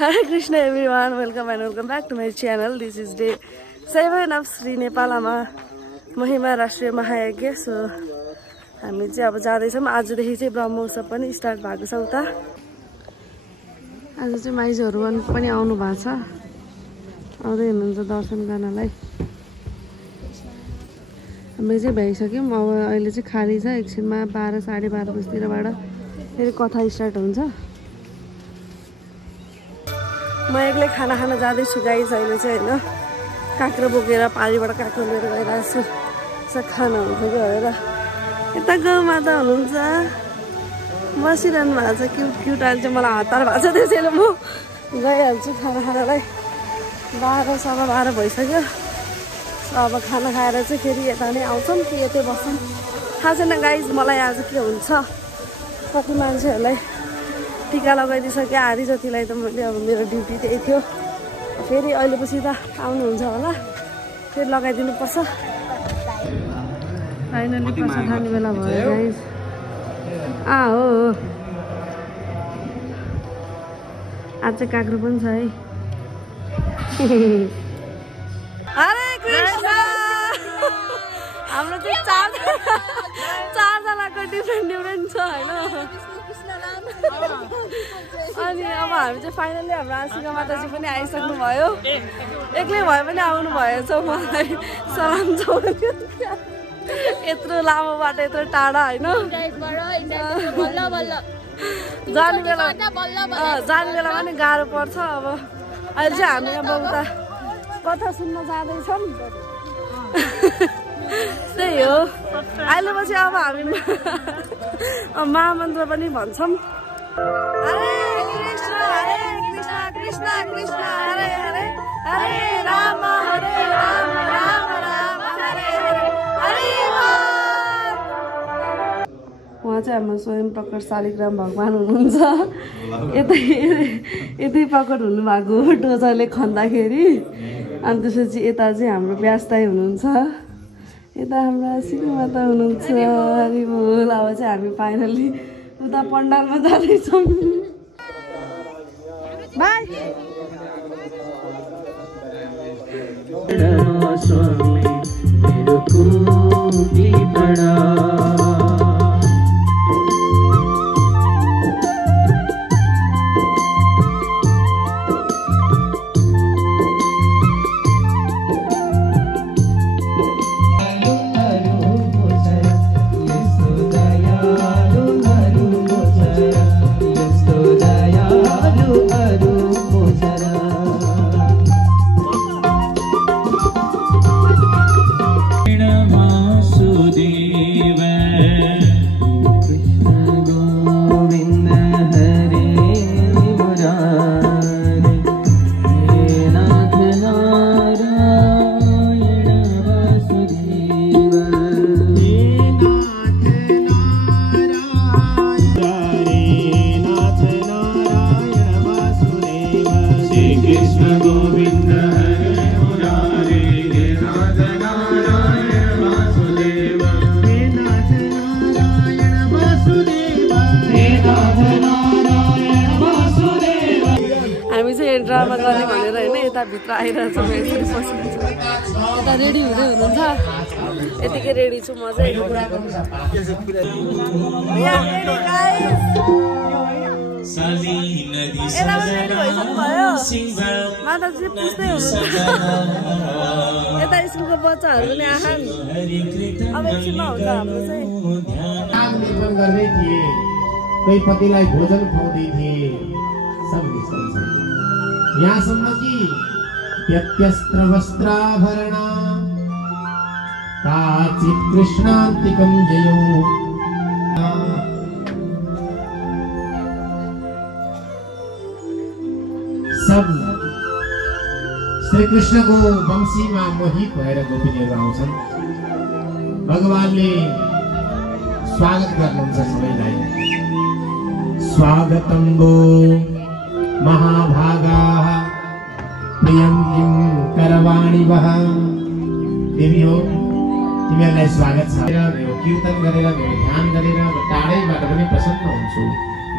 Hare Krishna everyone, welcome and welcome back to my channel. This is day 7 of Sri Nepalama Mahima Rashtriya Mahayagya. So हामी चाहिँ अब जाँदैछौँ। आजदेखि चाहिँ ब्रह्मोत्सव पनि स्टार्ट भएको छ उता। आज चाहिँ माइजहरू पनि आउनु भएको छ। आउँदै हुनुहुन्छ दर्शन गर्नलाई। हामी चाहिँ भइसक्यौँ। अब अहिले चाहिँ खाली छ। एकछिनमा 12 साढे 12 बजीतिरबाट फेरि कथा स्टार्ट हुन्छ। म एक्लै खाना खान जाँदैछु गाइस। अहिले चाहिँ होइन काँक्रो बोकेर पारीबाट काँक्रो लिएर गइरहेको छु। सब खाना हुन्छ कि भनेर। यता गाउँमाता हुनुहुन्छ, बसिरहनु भएको छ। क्युट क्युट अहिले चाहिँ मलाई हतार भएको छ, त्यसैले म गइहाल्छु खाना खानलाई। 12 सवा 12 भइसक्यो। अब खाना खाएर चाहिँ फेरि यता नै आउँछौँ कि यतै बस्छौँ थाहा छैन गाइज मलाई आज के हुन्छ। कति मान्छेहरूलाई टिका लगाइदिइसक्यो, आधी जतिलाई त मैले। अब मेरो ड्युटी त्यही थियो। फेरि अहिले पछि त आउनुहुन्छ होला, फेरि लगाइदिनु पर्छ। फाइनली प्रसाद खाने बेला भयो गाइज। हो आज चाहिँ काँक्रो पनि छ है। हरे कृष्ण। हाम्रो चाहिँ चारजनाको डिफ्रेन्ट छ होइन। अनि अब हामी चाहिँ फाइनली हाम्रो आशिका माताजी पनि आइसक्नु भयो। एक्लै भए पनि आउनु भएछ। मलाई सलाम छोड्यो। यत्रो लामो बाटो, यत्रो टाढा होइन। जाने बेला पनि गाह्रो पर्छ। अब अहिले चाहिँ हामी अब उता कथा सुन्न जाँदैछौँ। त्यही हो। अहिले पछि अब हामी महामन्त्र पनि भन्छौँ। हरे कृष्ण कृष्ण कृष्ण हरे हरे, हरे राम राम राम हरे हरे, हरे उहाँ चाहिँ हाम्रो स्वयं प्रकट शालिग्राम भगवान हुनुहुन्छ। यतै प्रकट हुनुभएको हो टोचरले खन्दाखेरि। अनि त्यसपछि यता चाहिँ हाम्रो व्यास दाइ हुनुहुन्छ, यता हाम्रो आशिका माता हुनुहुन्छ। हरि बोल। अब चाहिँ हामी फाइनली उता पण्डालमा जाँदैछौँ। बाई। ड्रामा गर्ने भनेर होइन यता भित्र आइरहेछौँ। यसरी बसिरहेछौँ। यता रेडी हुँदै हुनुहुन्छ। यतिकै रेडी छु म चाहिँ। माताजी पुस्दै हुनुहुन्छ। यता स्कुलको बच्चाहरू पनि आखान्। अब एकछिनमा हुन्छ हाम्रो चाहिँ। कोही पतिलाई भोजन खुवाउँदै थिए। यहाँसम्म कि व्यत्यस्त्र वस्त्राभरण काचित् कृष्णान्तिकं जयो। सब श्री कृष्णको वंशीमा मोहित भएर गोपिनीहरू आउँछन्। भगवानले स्वागत गर्नुहुन्छ सबैलाई। स्वागतं वो महाभागाः प्रियं किं करवाणि वः। देवी हो, तिमीहरूलाई स्वागत छ। मेरो कीर्तन गरेर, मेरो ध्यान गरेर म टाढैबाट पनि प्रसन्न हुन्छु।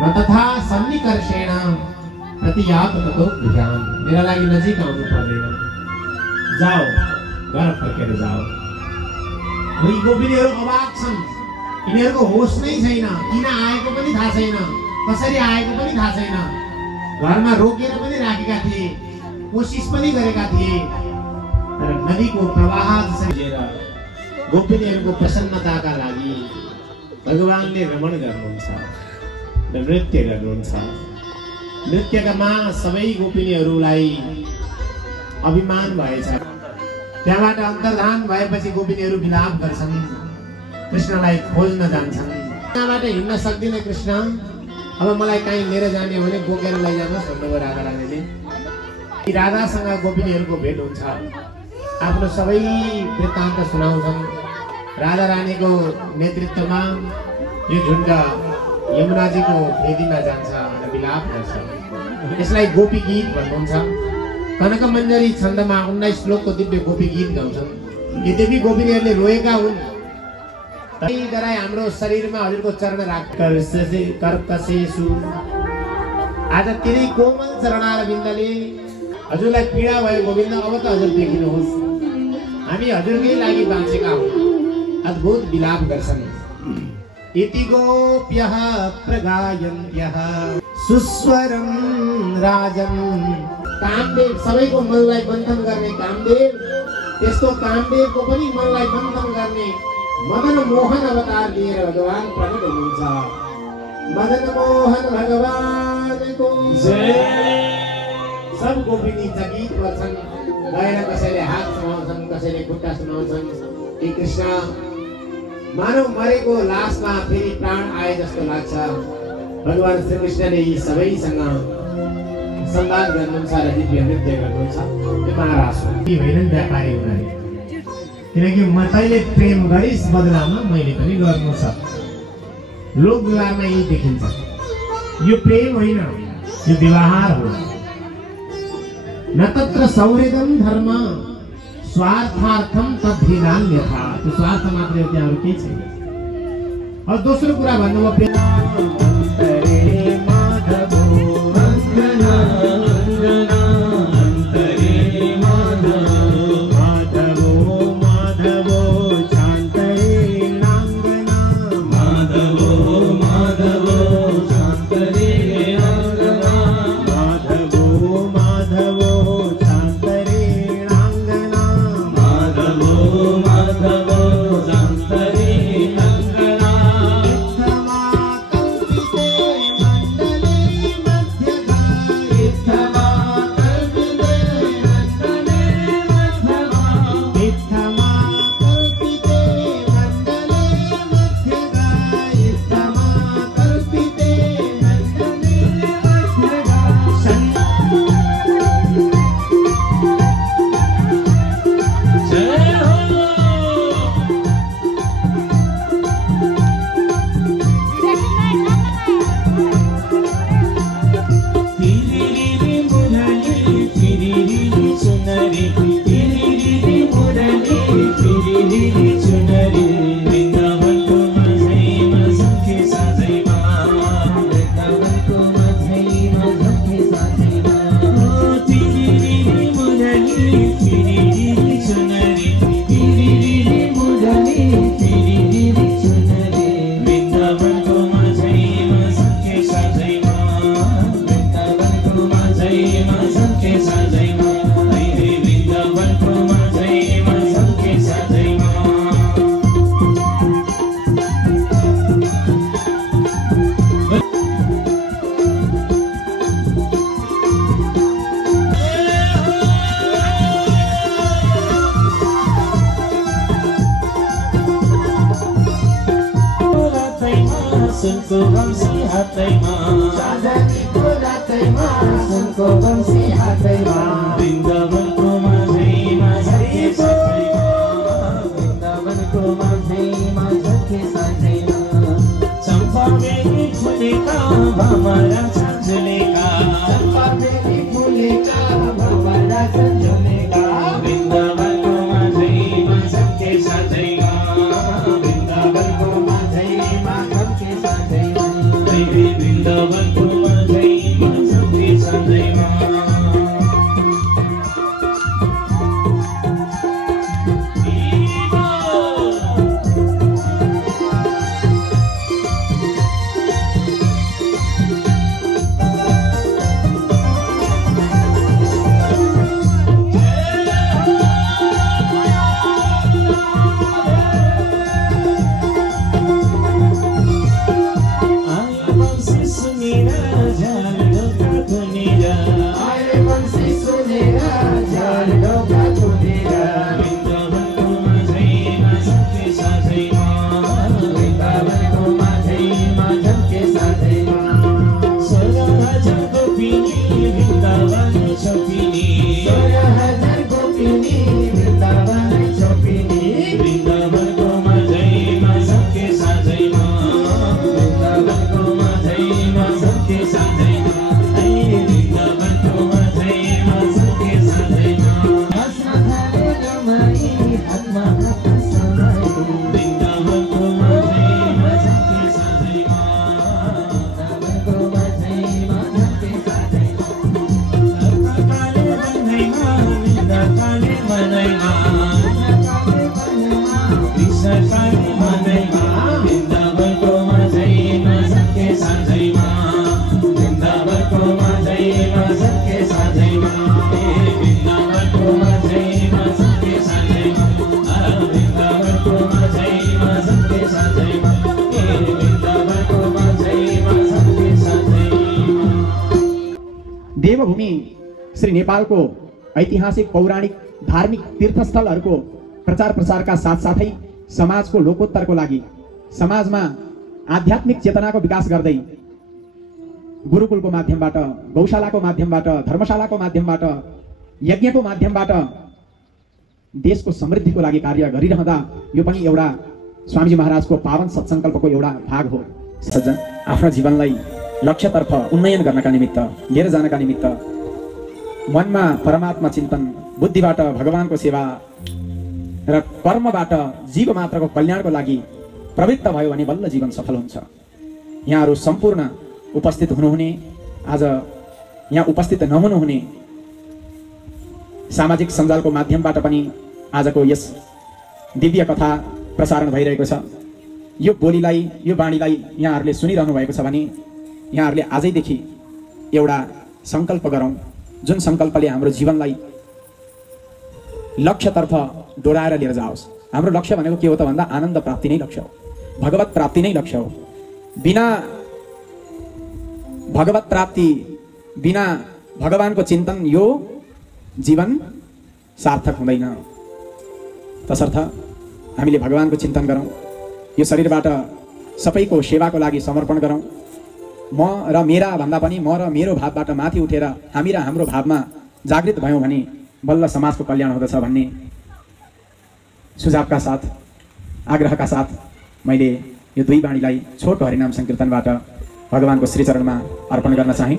न तथा सन्निकर्षेण प्रतियात तो ध्यान मेरा लागि नजिक आउनु पर्दैन जाओ घर फर्केर जाओ यी गोपिनीहरु अवाक छन् यिनीहरुको होश नै छैन किन आएको पनि थाहा छैन कसरी आएको पनि थाहा छैन घरमा रोकेर पनि राखेका थिए कोशिश पनि गरेका थिए तर नदीको प्रवाह जसरी गोपिनीहरुको प्रसन्नताका लागि भगवानले रमण गर्नुहुन्छ नृत्य गर्नुहुन्छ नृत्यमा सबै गोपिनीहरूलाई अभिमान भएछ त्यहाँबाट अन्तर्धान भएपछि गोपिनीहरू विलाप गर्छन् कृष्णलाई खोज्न जान्छन् त्यहाँबाट हिँड्न सक्दिन कृष्ण अब मलाई कहीँ लिएर जाने भने बोकेर लैजानुहोस् भन्नुभयो राधा रानीले राधासँग गोपिनीहरूको भेट हुन्छ आफ्नो सबै वृत्तान्त सुनाउँछन् राधा रानीको नेतृत्वमा यो झुण्ड यमुनाजीको फेदीमा जान्छ र विलाप गर्छ यसलाई गोपी गीत भन्नुहुन्छ कनक मञ्जरी छन्दमा 19 श्लोकको दिव्य गोपी गीत गाउँछन् यद्यपि गोपिनीहरूले रोएका हुन् गराए हाम्रो शरीरमा हजुरको चरण राख्कसेसु आज तिनै कोमल चरणारविन्दले हजुरलाई पीडा भयो गोविन्द अब त हजुर देखिनुहोस् हामी हजुरकै लागि बाँचेका हौं अद्भुत विलाप गर्छन् इति गोप्यः प्रगायन्त्यः सुस्वरं राजन कामदेव सबैको मनलाई बन्धन गर्ने कामदेव त्यस्तो कामदेवको पनि मनलाई बन्धन गर्ने मदन मोहन अवतार लिएर भगवान प्रकट हुनुहुन्छ मदन मोहन भगवानको जय सब गोपिनी चकित भन्छन् गएर कसैले हात समाउँछन् कसैले खुट्टा समाउँछन् हे कृष्ण मानव मरेको लासमा फेरि प्राण आए जस्तो लाग्छ भगवान श्री कृष्णले यी सबैसँग संवाद गर्नुहुन्छ र दिव्य नृत्य गर्नुहुन्छ यो महाराज हो कि होइन व्यापारी हुनाले किनकि तैले प्रेम गरिस् बदलामा मैले पनि गर्नु छ लोक व्यवहारमा यही देखिन्छ यो प्रेम होइन यो व्यवहार हो न तत्र सौहृदम धर्म स्वार्थार्थम तद्धिनान्यथा त्यो स्वार्थ मात्र हो त्यहाँ अरु केही छैन अब दोस्रो कुरा भन्नुभयो प्रेम Vrindavan ko madhai ma sabhi sadai छोपिनी 16,000 गोपिनी वृन्दावनलाई छोपिनी वृन्दावनको माझैमा सबके साझैमा वृन्दावनको माझैमा सबके साझैमा वृन्दावनको माझैमा सबके साझैमा हाँस्न थाले रमाई हातमा हात समाई वृन्दावनको माझैमा सबके साझैमा वृन्दावनको माझैमा सबके साझैमा काले मनैमा काले मनैमा काले मनैमा वृन्दावनको माझैमा सबके साझैमा वृन्दावनको माझैमा सबके साझैमा वृन्दावनको माझैमा सबके साझैमा वृन्दावनको माझैमा सबके साझैमा वृन्दावनको माझैमा सबके साझैमा। देवभूमि श्री नेपालको ऐतिहासिक पौराणिक धार्मिक तीर्थस्थलहरूको प्रचार प्रसारका साथसाथै समाजको लोकोत्तरको लागि समाजमा आध्यात्मिक चेतनाको विकास गर्दै गुरुकुलको माध्यमबाट गौशालाको माध्यमबाट धर्मशालाको माध्यमबाट यज्ञको माध्यमबाट देशको समृद्धिको लागि कार्य गरिरहँदा यो पनि एउटा स्वामीजी महाराजको पावन सत्सङ्कल्पको एउटा भाग हो। सज्जन आफ्नो जीवनलाई लक्ष्यतर्फ उन्नयन गर्नका निमित्त लिएर जानका निमित्त मनमा परमात्मा चिन्तन, बुद्धिबाट भगवानको सेवा र कर्मबाट जीव मात्रको कल्याणको लागि प्रवृत्त भयो भने बल्ल जीवन सफल हुन्छ। यहाँहरू सम्पूर्ण उपस्थित हुनुहुने, आज यहाँ उपस्थित नहुनुहुने, सामाजिक सञ्जालको माध्यमबाट पनि आजको यस दिव्य कथा प्रसारण भइरहेको छ। यो बोलीलाई, यो बाणीलाई यहाँहरूले सुनिरहनु भएको छ भने यहाँहरूले आजैदेखि एउटा सङ्कल्प गरौँ, जुन सङ्कल्पले हाम्रो जीवनलाई लक्ष्यतर्फ डोराएर लिएर जाओस्। हाम्रो लक्ष्य भनेको के हो त भन्दा आनन्द प्राप्ति नै लक्ष्य हो, भगवत प्राप्ति नै लक्ष्य हो। बिना भगवत प्राप्ति, बिना भगवानको चिन्तन यो जीवन सार्थक हुँदैन। तसर्थ हामीले भगवानको चिन्तन गरौँ, यो शरीरबाट सबैको सेवाको लागि समर्पण गरौँ। म र मेरा भन्दा पनि म र मेरो भावबाट माथि उठेर हामी र हाम्रो भावमा जागृत भयौँ भने बल्ल समाजको कल्याण हुँदछ भन्ने सुझावका साथ, आग्रहका साथ मैले यो दुई बाणीलाई छोटो हरिनाम सङ्कीर्तनबाट भगवानको श्रीचरणमा अर्पण गर्न चाहे।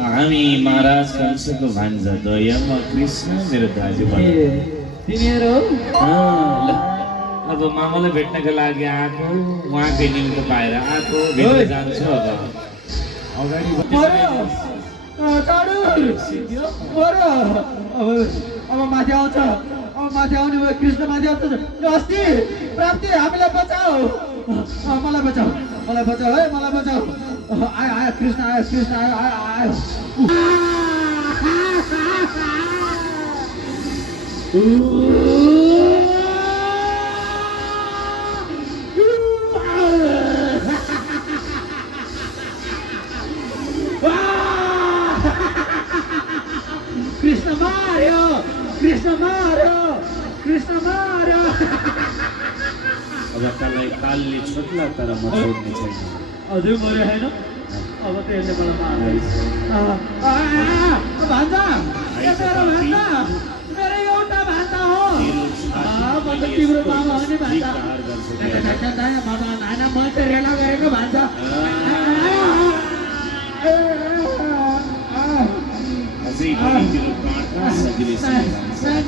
हामी महाराज कंसको भान्जा दयाम कृष्ण मेरो दाजु तिमीहरू अब मामालाई भेट्नको लागि आएको, उहाँकै निम्त पाएर आएको, भेट्न जान्छु। अब माथि आउँछ, अब माथि आउने भयो, कृष्ण माथि आउँछ। अस्ति प्राप्ति हामीलाई बचाऊ, मलाई बचाऊ, मलाई बचाऊ है, मलाई बचाऊ। आयो आयो कृष्ण, आयो कृष्ण, आयो आयो आयो। कृष्ण मार्यो, कृष्ण मार्यो, कृष्ण मार्यो। अब तँलाई कालले छोड्ला तर म छोड्ने छैन। हजुर मर्यो होइन, अब त्यसले मलाई मार्दैछ। भान्जा, मेरो भान्जा, मेरो एउटा भान्जा हो। म त तिम्रो मामा हो नि भान्जा। मामा नाना म त रेला गरेको भान्जा।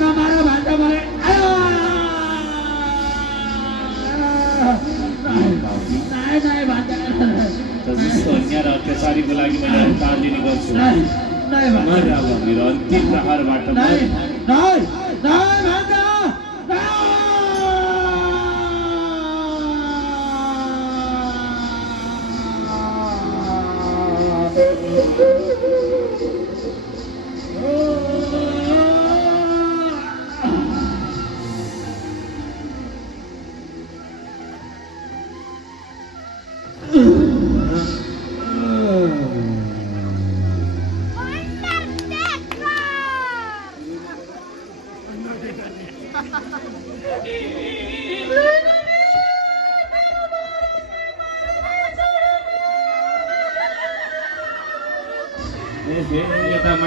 नमार भान्जा मलाई। जस्तो अन्याय र अत्याचारीको लागि मैले अवतार लिने गर्छु। मेरो अन्तिम प्रहारबाट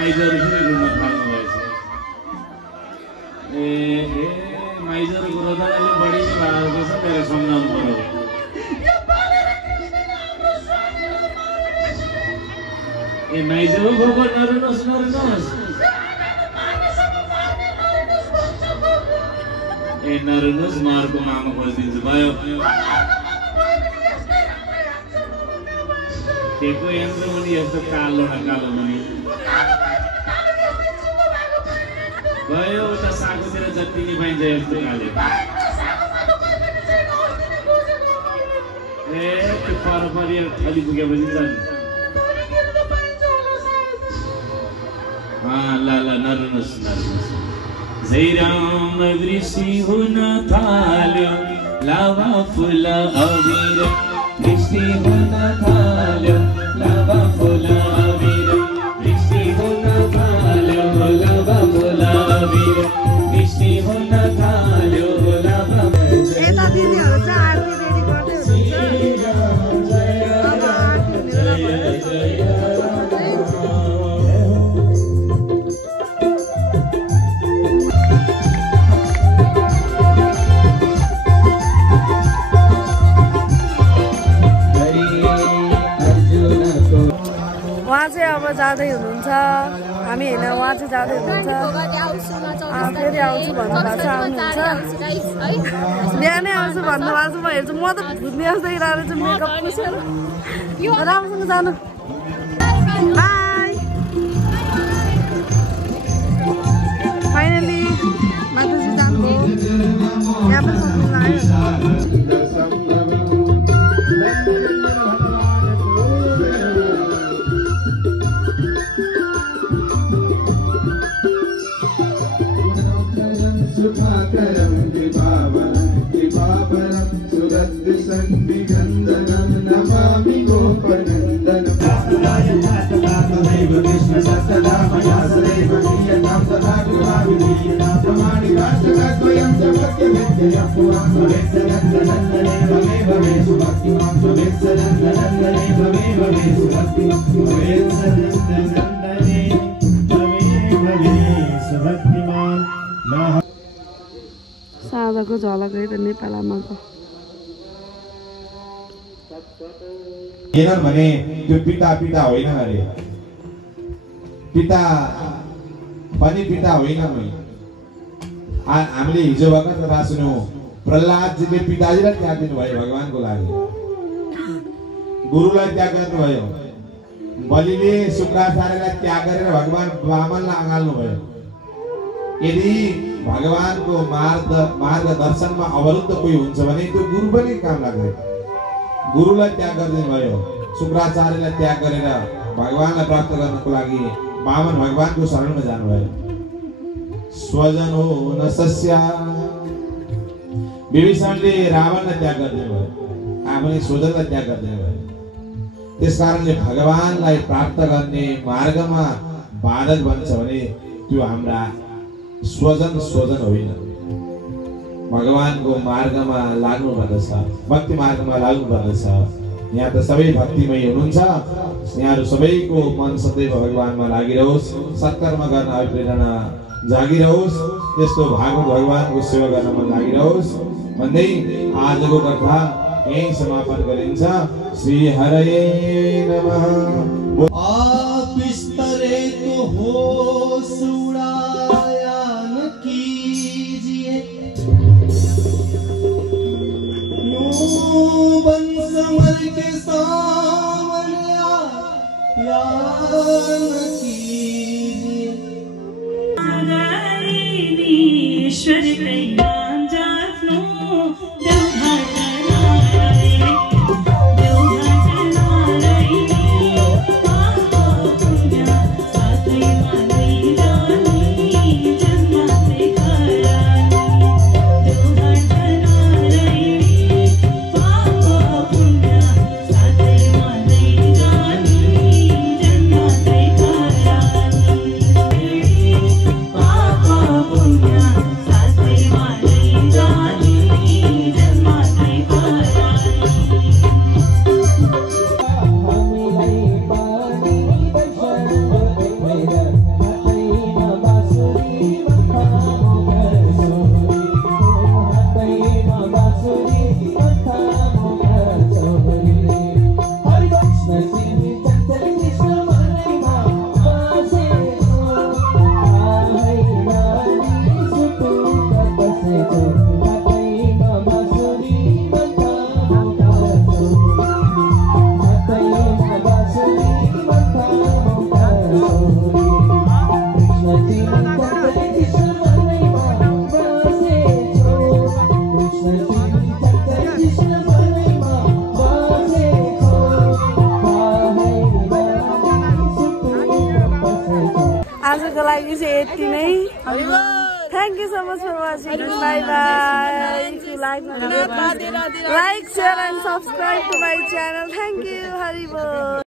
माइजहरू पनि रुन थाल्नु भएछ। ए माइजहरूको रोदनाले बढी नै भएको छ, त्यसलाई सम्झाउनु पर्यो। ए माइजहरू गएको नरुनुहोस् नरुनुहोस्। ए नरुनुहोस्, म अर्को मामा खोजिदिन्छु। भयो टेको यन्त्र पनि यस्तो कालो न कालो पनि भयो। उता सागोतिर जति नै पाइन्छ यस्तो काले। ए त्यो परपरि थली पुगेपछि जाने। ल ल नरुनुहोस् नरुनुहोस्। जैराम वृष्टि हुन थाल्यो, लावा फुल अबिर वृष्टि हुन थाल्यो, लावा फुल अबिर वृष्टि हुन थाल्यो, लावा फुल अबिर वृष्टि हुन थाल्यो, लावा। यता दिदीहरू चाहिँ आरती रेडी गर्दै हुनुहुन्छ। अब आरती उहाँ चाहिँ अब जाँदै हुनुहुन्छ, हामी होइन उहाँ चाहिँ जाँदै हुनुहुन्छ। फेरि आउँछु भन्नुभएको छ, आउनुहुन्छ बिहानै आउँछु भन्नुभएको छ। म हेर्छु, म त भुत्ने जस्तै रहेछ मेकअप पुसेर। राम्रोसँग जानु। बाई। फाइनली माताजी जानुभयो, यहाँ पनि सक्नु लाग्यो। सादाको झलक है त नेपालमाको। भने त्यो पिता पिता होइन अरे, पिता पनि पिता होइन। हामीले हिजो भर्खर कथा सुन्यौं, प्रहलादजीले पिताजीलाई त्याग दिनुभयो भगवानको लागि, गुरुलाई त्याग गर्नुभयो। बलिले शुक्राचार्यलाई त्याग गरेर भगवान वामनलाई अँगाल्नुभयो। यदि भगवानको मार्गदर्शनमा अवरुद्ध कोही हुन्छ भने त्यो गुरु पनि काम लाग्दैन। गुरुलाई त्याग गरिदिनु भयो, शुक्राचार्यलाई त्याग गरेर भगवानलाई प्राप्त गर्नको लागि वामन भगवानको शरणमा जानुभयो। स्वजन हो न सस्या, विभीषणले रावणलाई त्याग गरिदिनु भयो, आफ्नै स्वजनलाई त्याग गरिदिनु भयो। त्यसकारणले भगवानलाई प्राप्त गर्ने मार्गमा बाधक बन्छ भने त्यो हाम्रा स्वजन होइन। भगवानको मार्गमा लाग्नु पर्दछ, भक्ति मार्गमा लाग्नु पर्दछ। यहाँ त सबै भक्तिमय हुनुहुन्छ, यहाँहरू सबैको मन सदैव भगवानमा लागिरहोस्, सत्कर्म गर्न प्रेरणा जागिरहोस्, यस्तो भागवत भगवानको सेवा गर्न मन लागिरहोस् भन्दै आजको कथा यही समापन गरिन्छ। श्री हरये नमः। आप इस तरह तो होश उड़ाया न कीजिए, यूं बन समर के सामने प्यार न कीजिए। ईश्वर कल्याण जानो Bye. आजको लागि चाहिँ यति नै Thank you so much for watching. Bye bye. If you like my video, like, share and subscribe to my channel. Thank you. Haribol.